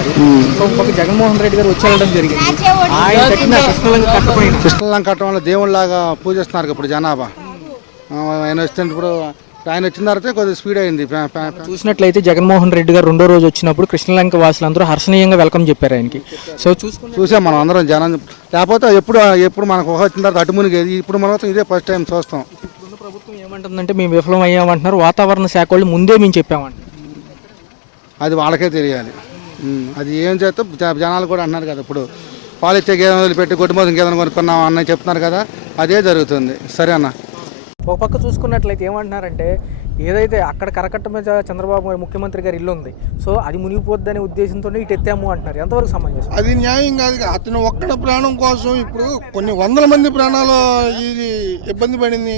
అంటున్నారు. ఒక జగన్మోహన్ రెడ్డి గారు వచ్చి వెళ్ళడం జరిగింది. ఆయన కట్టిన కృష్ణలంక కట్టడం వల్ల దేవుళ్ళలాగా పూజిస్తున్నారు ఇప్పుడు జనాభా. ఆయన వచ్చినప్పుడు ఆయన వచ్చిన తర్వాత కొద్దిగా స్పీడ్ అయింది. చూసినట్లయితే జగన్మోహన్ రెడ్డి గారు రెండో రోజు వచ్చినప్పుడు కృష్ణలంక వాసులందరూ హర్షణీయంగా వెల్కమ్ చెప్పారు ఆయనకి. సో చూసాం మనం అందరం జనం. లేకపోతే ఎప్పుడు మనకు వచ్చిన తర్వాత అటుమునిగేది. ఇప్పుడు మనం ఇదే ఫస్ట్ టైం చూస్తాం. ప్రభుత్వం ఏమంటుందంటే మేము విఫలం అయ్యామంటున్నారు. వాతావరణ శాఖ వాళ్ళు ముందే మేము చెప్పామంటారు. అది వాళ్ళకే తెలియాలి. అది ఏం చేస్తే జనాలు కూడా అంటున్నారు కదా, ఇప్పుడు పాలిచ్చే గేదెను వదిలిపెట్టి గొడ్డుమోసం గేదెను కొనుక్కున్నాం అన్న చెప్తున్నారు కదా, అదే జరుగుతుంది. సరే అన్న. ఒక పక్క చూసుకున్నట్లయితే ఏమంటున్నారంటే ఏదైతే అక్కడ కరకట్ట మీద చంద్రబాబు ముఖ్యమంత్రి గారి ఇల్లు ఉంది, సో అది మునిగిపోద్దనే ఉద్దేశంతో ఇటు ఎత్తాము అంటున్నారు. ఎంతవరకు సమంజసం? అది న్యాయం కాదు. అతను ఒక్కడ ప్రాణం కోసం ఇప్పుడు కొన్ని వందల మంది ప్రాణాలు ఇది ఇబ్బంది పడింది,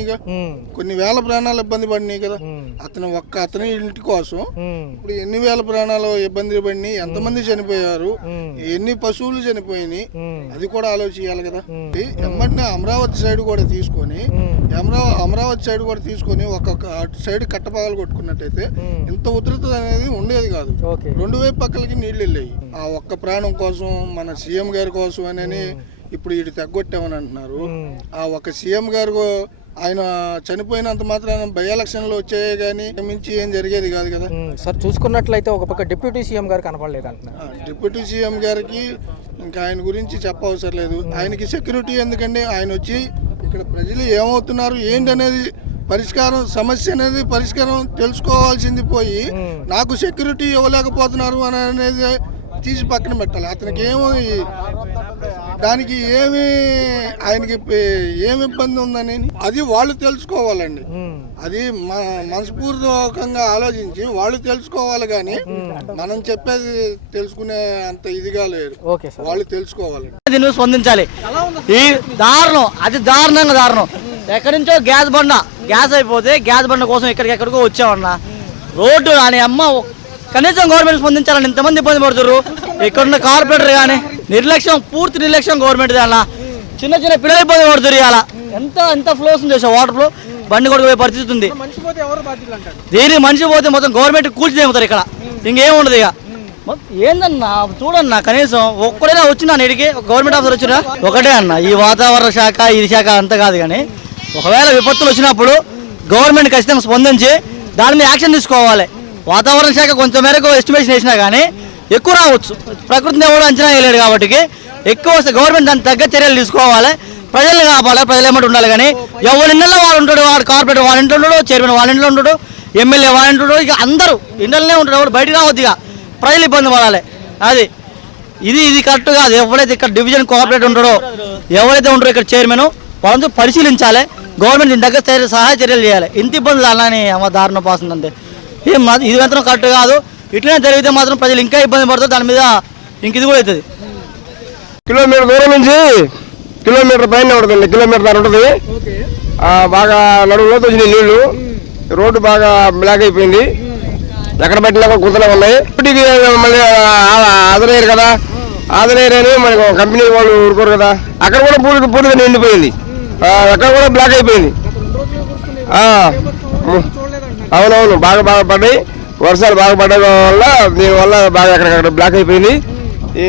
కొన్ని వేల ప్రాణాలు ఇబ్బంది పడినాయి కదా. అతని ఇంటి కోసం ఇప్పుడు ఎన్ని వేల ప్రాణాలు ఇబ్బంది పడినాయి, ఎంతమంది చనిపోయారు, ఎన్ని పశువులు చనిపోయినాయి, అది కూడా ఆలోచించాలి కదా. ఎమ్మటినే అమరావతి సైడ్ కూడా తీసుకొని ఒక్కొక్క అటు సైడ్ కట్టపాగాలు కొట్టుకున్నట్టయితే ఇంత ఉధృత అనేది ఉండేది కాదు. రెండు వైపు పక్కలకి నీళ్లు వెళ్ళాయి. ఆ ఒక్క ప్రాణం కోసం, మన సీఎం గారి కోసం అని ఇప్పుడు ఇటు తగ్గొట్టామని అంటున్నారు. ఆ ఒక్క సీఎం గారు ఆయన చనిపోయినంత మాత్రాన బై ఎలక్షన్లు వచ్చాయి కానీ మించి ఏం జరిగేది కాదు కదా. సార్ చూసుకున్నట్లయితే ఒక పక్క డిప్యూటీ సీఎం గారు కనపడలేదు అంటున్నారు. డిప్యూటీ సీఎం గారికి ఇంకా ఆయన గురించి చెప్పవసరం లేదు. ఆయనకి సెక్యూరిటీ ఎందుకండి? ఆయన వచ్చి ఇక్కడ ప్రజలు ఏమవుతున్నారు ఏంటనేది సమస్య అనేది పరిష్కారం తెలుసుకోవాల్సింది పోయి నాకు సెక్యూరిటీ ఇవ్వలేకపోతున్నారు అని అనేది తీసి పక్కన పెట్టాలి. అతనికి దానికి ఆయనకి ఏమి ఇబ్బంది ఉందని అది వాళ్ళు తెలుసుకోవాలండి. అది మనస్ఫూర్తికంగా ఆలోచించి వాళ్ళు తెలుసుకోవాలి కానీ మనం చెప్పేది తెలుసుకునే అంత ఇదిగా లేదు. వాళ్ళు తెలుసుకోవాలి, దీన్ని స్పందించాలి. ఈ దారుణం అతి దారుణం. ఎక్కడి నుంచో గ్యాస్ అయిపోతే గ్యాస్ బండ కోసం ఎక్కడికో వచ్చామన్నా. రోడ్డు అని అమ్మ కనీసం గవర్నమెంట్ స్పందించాలని ఇంతమంది ఇబ్బంది పడుతున్నారు. ఇక్కడున్న కార్పొరేటర్ కానీ పూర్తి నిర్లక్ష్యం గవర్నమెంట్ అన్న. చిన్న పిల్లలు ఇబ్బంది పడుతున్నారు. ఇలా ఎంత ఫ్లోస్ ఉంది వాటర్ ఫ్లో, బండి కొడుకుపోయే పరిస్థితి ఉంది. దీనికి మనిషి పోతే మొత్తం గవర్నమెంట్ కూల్చి తెగుతారు. ఇక్కడ ఇంకేముండదు. ఇక ఏందన్నా చూడన్నా, కనీసం ఒక్కడైనా వచ్చినా నీడికి గవర్నమెంట్ ఆఫీసర్ వచ్చినా ఒకటే అన్న. ఈ వాతావరణ శాఖ ఈ శాఖ అంత కాదు కానీ ఒకవేళ విపత్తులు వచ్చినప్పుడు గవర్నమెంట్ ఖచ్చితంగా స్పందించి దాని మీద యాక్షన్ తీసుకోవాలి. వాతావరణ శాఖ కొంచెం మేరకు ఎస్టిమేషన్ వేసినా కానీ ఎక్కువ రావచ్చు. ప్రకృతిని ఎవరు అంచనా వేయలేడు కాబట్టి ఎక్కువ వస్తే గవర్నమెంట్ దానికి తగ్గ చర్యలు తీసుకోవాలి. ప్రజల్ని కాపాలి, ప్రజలు ఏమంటే ఉండాలి. కానీ ఎవరి ఇంట్లో వాడు ఉంటాడు, వాడు కార్పొరేటర్ వాళ్ళ ఇంట్లో ఉంటాడు, చైర్మన్ వాళ్ళ ఇంట్లో ఉంటాడు, ఎమ్మెల్యే వాళ్ళ ఇంట్లో ఉంటాడు. ఇక అందరూ ఇంట్లోనే ఉంటాడు. ఎవరు బయటకు రావద్దు. ఇక ప్రజలు ఇబ్బంది పడాలి. అది ఇది కరెక్ట్ కాదు. ఎవరైతే ఇక్కడ డివిజన్ కోఆపరేటర్ ఉంటాడో, ఎవరైతే ఉంటారో ఇక్కడ చైర్మన్, వాళ్ళంతా పరిశీలించాలి. గవర్నమెంట్ దీని దగ్గర సహాయ చర్యలు చేయాలి. ఇంత ఇబ్బందులు అలానే దారుణ పాస్తుందంటే ఇది మాత్రం కరెక్ట్ కాదు. ఇట్లనే జరిగితే మాత్రం ప్రజలు ఇంకా ఇబ్బంది పడతారు. దాని మీద ఇంక ఇది కూడా అవుతుంది. కిలోమీటర్ దూరం నుంచి కిలోమీటర్ పైన ఉంటుంది, కిలోమీటర్ ఉంటుంది. బాగా నడువులో వచ్చినాయి నీళ్లు. రోడ్డు బాగా బ్లాక్ అయిపోయింది. ఎక్కడ పట్టినా గుంతలే ఉన్నాయి. మళ్ళీ ఆదరయ్యారు కదా, ఆదరయ్యారని మనకు కంపెనీ వాళ్ళు ఊరుకోరు కదా. అక్కడ కూడా పూర్తిగా నిండిపోయింది. అక్కడ కూడా బ్లాక్ అయిపోయింది. అవునవును, బాగా పడ్డాయి. వర్షాలు బాగా పడడం వల్ల దీనివల్ల బాగా అక్కడక్కడ బ్లాక్ అయిపోయింది.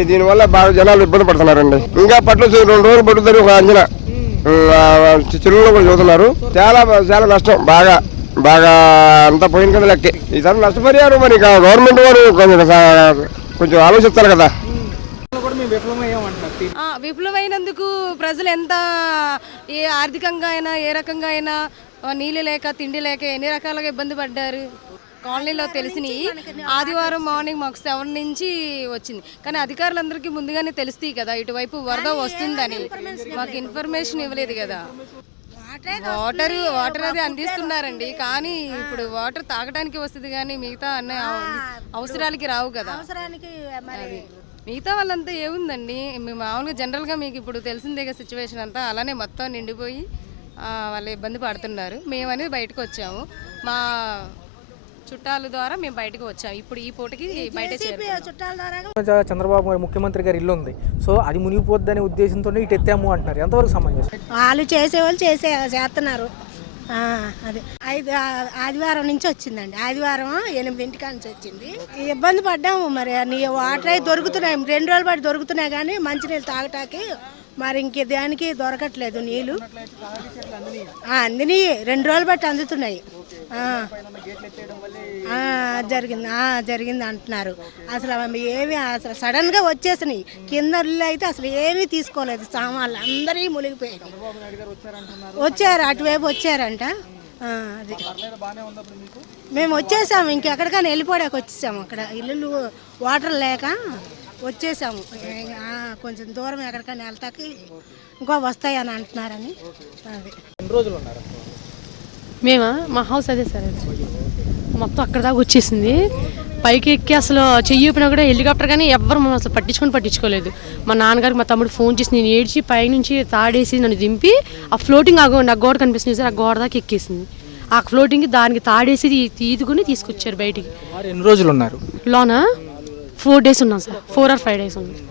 దీనివల్ల బాగా జనాలు ఇబ్బంది పడుతున్నారండి. ఇంకా పట్లు 2 రోజులు పడుతుంది ఒక అంచనా. చెరువులో కూడా చదువుతున్నారు. చాలా నష్టం. బాగా అంతా పోయింది కదా లెక్కే. ఈసారి నష్టపరిహారం మరి గవర్నమెంట్ వారు కొంచెం ఆలోచిస్తారు కదా. విఫలమైనందుకు ప్రజలు ఎంత ఆర్థికంగా అయినా ఏ రకంగా అయినా నీళ్ళు లేక తిండి లేక ఎన్ని రకాలుగా ఇబ్బంది పడ్డారు. కాలనీలో తెలిసినాయి. ఆదివారం మార్నింగ్ మాకు 7 నుంచి వచ్చింది. కానీ అధికారులందరికీ ముందుగానే తెలుస్తాయి కదా ఇటువైపు వరద వస్తుందని. మాకు ఇన్ఫర్మేషన్ ఇవ్వలేదు కదా. వాటర్ అది అందిస్తున్నారండి. కానీ ఇప్పుడు వాటర్ తాగడానికి వస్తుంది కానీ మిగతా అన్న అవసరాలకి రావు కదా. మిగతా వాళ్ళంతా ఏముందండి, మామూలుగా జనరల్గా మీకు ఇప్పుడు తెలిసిందే కదా సిచ్యువేషన్ అంతా. అలానే మొత్తం నిండిపోయి వాళ్ళు ఇబ్బంది పడుతున్నారు. మేము అనేది బయటకు వచ్చాము. మా చుట్టాల ద్వారా మేము బయటకు వచ్చాము. ఇప్పుడు ఈ పూటకి బయట చంద్రబాబు ముఖ్యమంత్రి గారి ఇల్లు ఉంది, సో అది మునిగిపోద్దనే ఉద్దేశంతో ఇటు ఎత్తాము అంటున్నారు. ఎంతవరకు సమంజసం? వాళ్ళు చేసేవాళ్ళు చేస్తున్నారు. అదే ఆదివారం నుంచి వచ్చిందండి. ఆదివారం 8 నుంచి వచ్చింది. ఇబ్బంది పడ్డాము. మరి నీ వాటర్ అయితే దొరుకుతున్నాయి, 2 రోజులు బట్టి దొరుకుతున్నాయి కానీ మంచినీళ్ళు తాగటానికి మరి ఇంక దానికి దొరకట్లేదు నీళ్ళు. అందిని 2 రోజులు బట్టి అందుతున్నాయి. జరిగింది అంటున్నారు. అసలు ఏమి అసలు సడన్గా వచ్చేసినాయి. కింద అయితే అసలు ఏమీ తీసుకోలేదు, సామాన్లు అందరి మునిగిపోయాయి. వచ్చారు, అటువైపు వచ్చారంట. అది మేము వచ్చేసాము, ఇంకెక్కడికైనా వెళ్ళిపోయాక వచ్చేసాము. అక్కడ ఇల్లు వాటర్ లేక వచ్చేసాము. కొంచెం దూరం ఎక్కడికైనా వెళ్తాకి ఇంకో వస్తాయని అంటున్నారని. అది ఎన్ని రోజులు ఉన్నారు? మేమా, మా హౌస్ అదే సార్, అది మొత్తం అక్కడ దాకా వచ్చేసింది. పైకి ఎక్కి అసలు చెయ్యిపోయినా కూడా హెలికాప్టర్ కానీ ఎవ్వరు మనం అసలు పట్టించుకోలేదు. మా నాన్నగారికి మా తమ్ముడు ఫోన్ చేసి నేను ఏడ్చి పైనుంచి తాడేసి నన్ను దింపి ఆ ఫ్లోటింగ్ ఆ గోడ కనిపిస్తుంది సార్, ఆ గోడ దాకా ఎక్కేసింది. ఆ ఫ్లోటింగ్కి దానికి తాడేసి తీదుకుని తీసుకొచ్చారు బయటికి. ఎన్ని రోజులు ఉన్నారు లోన? 4 days ఉన్నాం సార్, 4 or 5 days ఉన్నాం.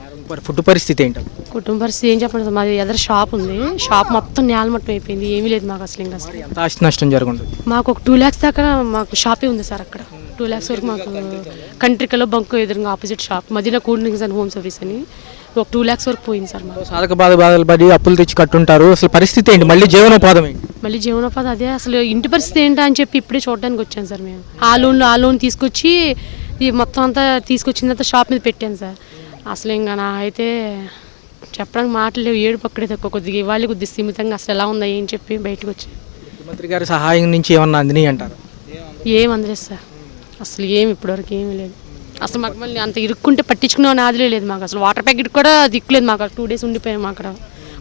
ఫుడ్ పరిస్థితి ఏంటి? కుటుంబ పరిస్థితి ఏం చెప్పండి సార్, మాది ఎదురు షాప్ ఉంది, షాప్ మొత్తం నేలమట్టం అయిపోయింది, ఏమీ లేదు మాకు అసలు. ఇంకా అసలు ఎంత ఆస్తి నష్టం జరుగుతుంది? మాకు ఒక 2 lakhs దాకా మాకు షాపే ఉంది సార్. అక్కడ 2 lakhs వరకు మాకు కంట్రికలో బంకు ఎదురుగా opposite shop Madina cool drinks and home service అని ఒక 2 lakhs వరకు పోయింది సార్. మాకు సాధక బాధలు పడి అప్పులు తెచ్చి కట్టుంటారు. అసలు పరిస్థితి ఏంటి? మళ్ళీ జీవనోపాధం ఏంటి? మళ్ళీ జీవనోపాధి అదే అసలు ఇంటి పరిస్థితి ఏంటా అని చెప్పి ఇప్పుడే చూడడానికి వచ్చాను సార్. మేము ఆ లోన్ తీసుకొచ్చి ఈ మొత్తం అంతా తీసుకొచ్చిందంతా షాప్ మీద పెట్టాను సార్. అసలు ఇంకా నా అయితే చెప్పడానికి మాటలు లేవు, ఏడుపు అక్కడే తక్కువ. కొద్దిగా ఇవాళ కొద్దిగా స్థిమితంగా అసలు ఎలా ఉందా ఏం చెప్పి బయటకు వచ్చి. ముఖ్యమంత్రి గారి సహాయం నుంచి ఏమన్నా అందినాయి అంటారు? ఏం అందలేదు సార్, అసలు ఇప్పటివరకు ఏమీ లేదు. అసలు మాకు మళ్ళీ అంత ఇరుక్కుంటే పట్టించుకునే నాదిలే లేదు మాకు. అసలు వాటర్ ప్యాకెట్ కూడా దిక్కులేదు మాకు. 2 days ఉండిపోయాము అక్కడ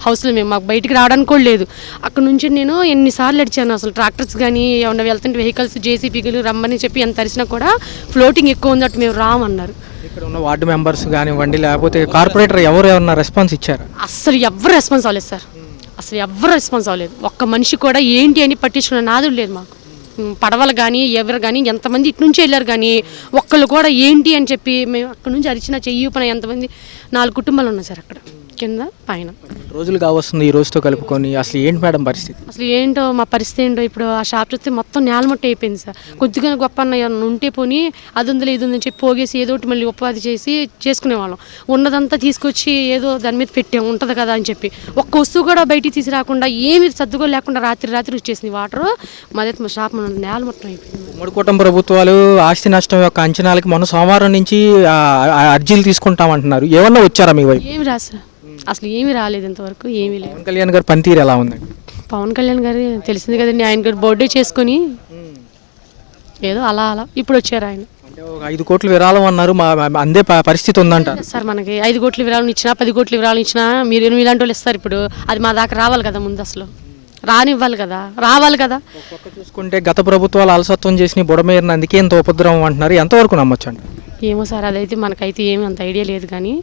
హౌస్లో. మేము మాకు బయటికి రావడానికి కూడా లేదు. అక్కడ నుంచి నేను ఎన్నిసార్లు అడిచాను. అసలు ట్రాక్టర్స్ కానీ ఏమన్నా వెళ్తుంటే వెహికల్స్ జేసీబీలు రమ్మని చెప్పి ఎంత తరిసినా కూడా ఫ్లోటింగ్ ఎక్కువ ఉందట్టు మేము రామన్నారు. ఇక్కడ ఉన్న వార్డు మెంబర్స్ కానివ్వండి, లేకపోతే కార్పొరేటర్ ఏమన్నా రెస్పాన్స్ ఇచ్చారు? అసలు ఎవ్వరు రెస్పాన్స్ అవ్వలేదు సార్, అసలు ఎవ్వరు రెస్పాన్స్ అవ్వలేదు. ఒక్క మనిషి కూడా ఏంటి అని పట్టించుకున్న నాదుడు లేదు మాకు. పడవలు కానీ ఎవరు కానీ ఎంతమంది ఇటు నుంచి వెళ్ళారు కానీ ఒక్కళ్ళు కూడా ఏంటి అని చెప్పి మేము అక్కడ నుంచి అరిచిన చెయ్యి ఎంతమంది 4 కుటుంబాలు ఉన్నాయి సార్ అక్కడ కింద పైన. రోజులు కావస్తుంది ఈ రోజుతో కలుపుకొని. అసలు ఏంటి మేడం పరిస్థితి? అసలు ఏంటో మా పరిస్థితి ఏంటో ఇప్పుడు ఆ షాప్ చూస్తే మొత్తం నేలమట్టి అయిపోయింది సార్. కొద్దిగా గొప్ప అన్న ఉంటే పోనీ అది ఉందిలే ఇది ఉందని చెప్పి పోగేసి ఏదో ఒకటి మళ్ళీ ఉపాధి చేసుకునేవాళ్ళం. ఉన్నదంతా తీసుకొచ్చి ఏదో దాని మీద పెట్టాం ఉంటుంది కదా అని చెప్పి ఒక్క వస్తువు కూడా బయటికి తీసి రాకుండా ఏమి సర్దుకోలు లేకుండా రాత్రి వచ్చేసింది వాటర్. మాదే షాప్ మన నేలమట్టం అయిపోయింది. ఉమ్మడి కూటమి ప్రభుత్వాలు ఆస్తి నష్టం యొక్క అంచనాలకి మొన్న సోమవారం నుంచి అర్జీలు తీసుకుంటామంటున్నారు. ఏమన్నా వచ్చారా మీ వైపు? ఏమి రాదు సార్, అసలు ఏమీ రాలేదు ఇంతవరకు, ఏమీ లేదు. పవన్ కళ్యాణ్ గారి పనితీరు ఎలా ఉందండి? పవన్ కళ్యాణ్ గారు తెలిసింది కదండి, ఆయన గారు బర్త్డే చేసుకొని ఏదో అలా ఇప్పుడు వచ్చారు ఆయన. అంటే 5 కోట్ల విరాళం అన్నారు, అందే పరిస్థితి ఉందంట సార్. మనకి 5 కోట్ల విరాళం ఇచ్చినా 10 కోట్ల విరాళం ఇచ్చినా మీరు ఇలాంటి వాళ్ళు ఇస్తారు. ఇప్పుడు అది మా దాకా రావాలి కదా, ముందు అసలు రానివ్వాలి కదా, రావాలి కదా. చూసుకుంటే గత ప్రభుత్వాలు అలసత్వం చేసిన బుడమేరిన అందుకే ఇంత ఉపద్రవం అంటున్నారు. ఎంతవరకు నమ్మొచ్చు అండి? ఏమో సార్, అదైతే మనకైతే ఏమి అంత ఐడియా లేదు కానీ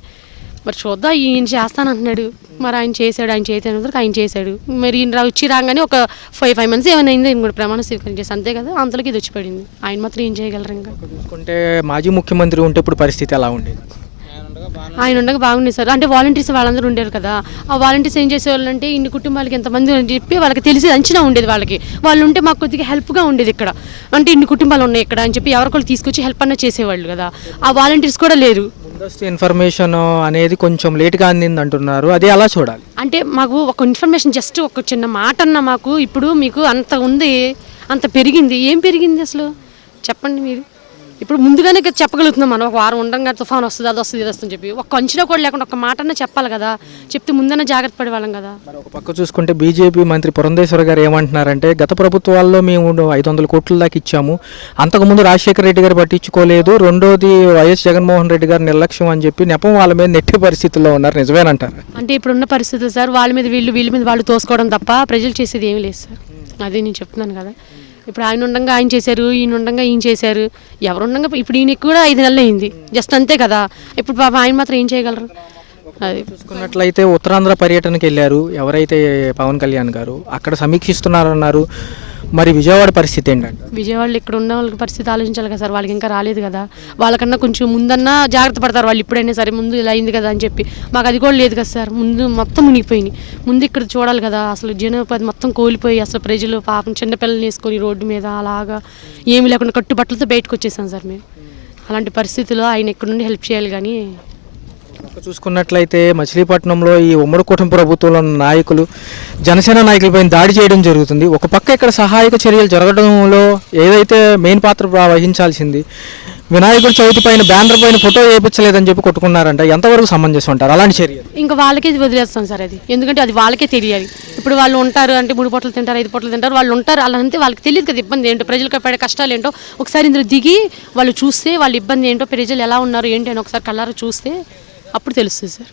మరి చూద్దాం. ఈయన చేస్తానంటున్నాడు, మరి ఆయన చేశాడు. ఆయన చేశాడు. మరి ఈయన వచ్చి రాగానే ఒక 5 months ఏమైనా అయింది, ఈయన కూడా ప్రమాణ స్వీకారం చేసి అంతే కదా, అంతలోకి ఇది వచ్చి పడింది. ఆయన మాత్రం ఏం చేయగలరు? ఇంకా చూసుకుంటే మాజీ ముఖ్యమంత్రి ఉంటే ఇప్పుడు పరిస్థితి ఎలా ఉండేది? ఆయన ఉండగా బాగుండేది సార్. అంటే వాలంటీర్స్ వాళ్ళందరూ ఉండేరు కదా, ఆ వాలంటీర్స్ ఏం చేసేవాళ్ళు అంటే ఇన్ని కుటుంబాలకి ఎంతమంది అని చెప్పి వాళ్ళకి తెలిసి అంచనా ఉండేది. వాళ్ళు ఉంటే మాకు కొద్దిగా హెల్ప్గా ఉండేది. ఇక్కడ అంటే ఇన్ని కుటుంబాలు ఉన్నాయి ఇక్కడ అని చెప్పి ఎవరికొళ్ళు తీసుకొచ్చి హెల్ప్ అన్న చేసేవాళ్ళు కదా. ఆ వాలంటీర్స్ కూడా లేరు. ముందస్తు ఇన్ఫర్మేషన్ అనేది కొంచెం లేట్గా అందింది అంటున్నారు, అది అలా చూడాలి. అంటే మాకు ఒక ఇన్ఫర్మేషన్ జస్ట్ ఒక చిన్న మాట అన్న మాకు ఇప్పుడు మీకు అంత ఉంది, అంత పెరిగింది. ఏం పెరిగింది అసలు చెప్పండి మీరు? ఇప్పుడు ముందుగానే చెప్పగలుగుతున్నాం మనం, ఒక వారం ఉండగా తుఫాన్ వస్తుంది, అది వస్తుంది, ఇది వస్తుంది చెప్పి ఒక అంచనా కూడా లేకుండా ఒక మాట అన్న చెప్పాలి కదా. చెప్తే ముందన్న జాగ్రత్త పడేవాళ్ళం కదా. ఒక పక్క చూసుకుంటే బీజేపీ మంత్రి పురంధేశ్వర గారు ఏమంటున్నారంటే గత ప్రభుత్వాల్లో మేము 500 కోట్ల దాకా ఇచ్చాము, అంతకుముందు రాజశేఖర రెడ్డి గారు పట్టించుకోలేదు, రెండోది వైఎస్ జగన్మోహన్ రెడ్డి గారు నిర్లక్ష్యం అని చెప్పి నెపం వాళ్ళ మీద నెట్టే పరిస్థితుల్లో ఉన్నారు. నిజమేనంటారు? అంటే ఇప్పుడున్న పరిస్థితులు సార్, వాళ్ళ మీద వీళ్ళ మీద వాళ్ళు తోసుకోవడం తప్ప ప్రజలు చేసేది ఏమీ లేదు సార్. అదే నేను చెప్తున్నాను కదా. ఇప్పుడు ఆయన ఉండగా ఆయన చేశారు, ఈయన ఉండగా ఈయన చేశారు. ఎవరుండగా ఇప్పుడు ఈయనకి కూడా 5 నెలలు అయింది జస్ట్ అంతే కదా. ఇప్పుడు పాప ఆయన మాత్రం ఏం చేయగలరు? అది చూసుకున్నట్లయితే ఉత్తరాంధ్ర పర్యటనకి వెళ్ళారు ఎవరైతే పవన్ కళ్యాణ్ గారు, అక్కడ సమీక్షిస్తున్నారన్నారు. మరి విజయవాడ పరిస్థితి ఏంటంటే? విజయవాడలో ఇక్కడ ఉన్న వాళ్ళకి పరిస్థితి ఆలోచించాలి కదా సార్, వాళ్ళకి ఇంకా రాలేదు కదా, వాళ్ళకన్నా కొంచెం ముందన్నా జాగ్రత్త పడతారు వాళ్ళు, ఇప్పుడైనా సరే ముందు ఇలా అయింది కదా అని చెప్పి. మాకు అది కూడా లేదు కదా సార్, ముందు మొత్తం మునిగిపోయినాయి. ముందు ఇక్కడ చూడాలి కదా, అసలు జనోపాధి మొత్తం కోల్పోయి అసలు ప్రజలు పాపం చిన్నపిల్లల్ని వేసుకొని రోడ్డు మీద అలాగా ఏమీ లేకుండా కట్టుబట్టలతో బయటకు వచ్చేసాం సార్ మేము. అలాంటి పరిస్థితుల్లో ఆయన ఇక్కడ నుండి హెల్ప్ చేయాలి. కానీ చూసుకున్నట్లయితే మచిలీపట్నంలో ఈ ఉమ్మడి కుటుంబ ప్రభుత్వంలో ఉన్న నాయకులు జనసేన నాయకులపై దాడి చేయడం జరుగుతుంది. ఒక పక్క ఇక్కడ సహాయక చర్యలు జరగడంలో ఏదైతే మెయిన్ పాత్ర వహించాల్సింది, వినాయకుడి చవితి పైన బ్యానర్ పైన ఫోటో వేయించలేదని చెప్పి కొట్టుకున్నారంట. ఎంతవరకు సమంజసం ఉంటారు అలాంటి చర్యలు? ఇంకా వాళ్ళకే వదిలేస్తాం సార్ అది, ఎందుకంటే అది వాళ్ళకే తెలియాలి. ఇప్పుడు వాళ్ళు ఉంటారు అంటే 3 పూటలు తింటారు, 5 పూటలు తింటారు, వాళ్ళు ఉంటారు అలా అంతే, వాళ్ళకి తెలియదు కదా ఇబ్బంది ఏంటో, ప్రజలకు పడే కష్టాలు ఏంటో. ఒకసారి ఇందులో దిగి వాళ్ళు చూస్తే వాళ్ళ ఇబ్బంది ఏంటో, ప్రజలు ఎలా ఉన్నారు ఏంటి అని ఒకసారి కళ్ళారా చూస్తే అప్పుడు తెలుస్తుంది సార్.